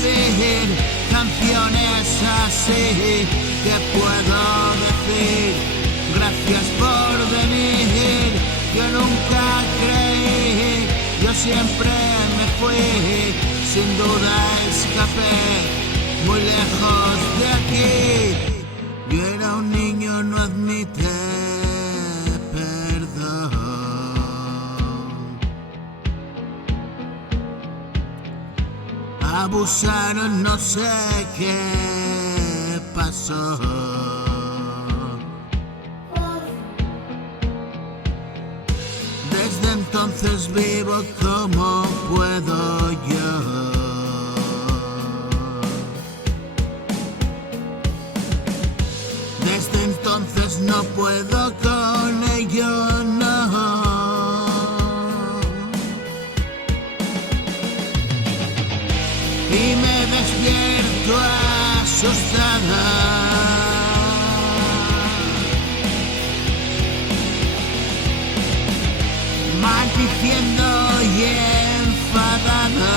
escribir canciones así. ¿Qué puedo decir? Gracias por venir. Yo nunca creí, yo siempre me fui, sin duda escapé muy lejos de aquí. Yo era un niño, no admite perdón. Abusaron, no sé qué pasó. Desde entonces vivo como puedo yo. Desde entonces no puedo con ello, no. Y me despierto asustada, maldiciendo y enfadada.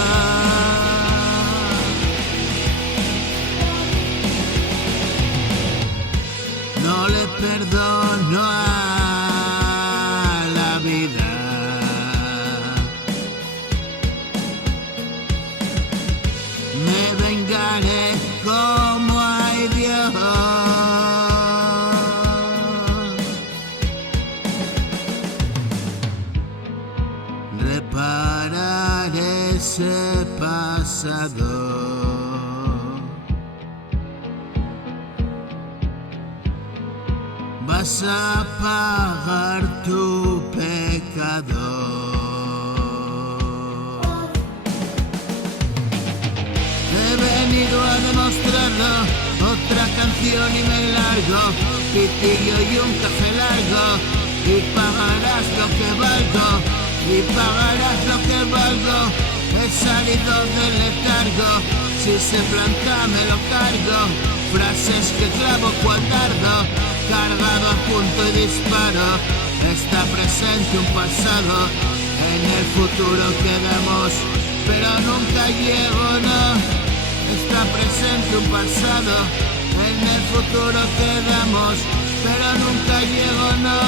No le perdono a la vida. Me vengaré como hay Dios. Repararé ese pasado. Vas a pagar tu pecado. He venido a demostrarlo, otra canción y me largo, pitillo y un café largo, y pagarás lo que valgo, y pagarás lo que valgo. He salido del letargo, si se planta me lo cargo, frases que clavo cual dardo, cargado a punto y disparo. Está presente un pasado, en el futuro quedamos, pero nunca llego, no. Está presente un pasado, en el futuro quedamos, pero nunca llego, no.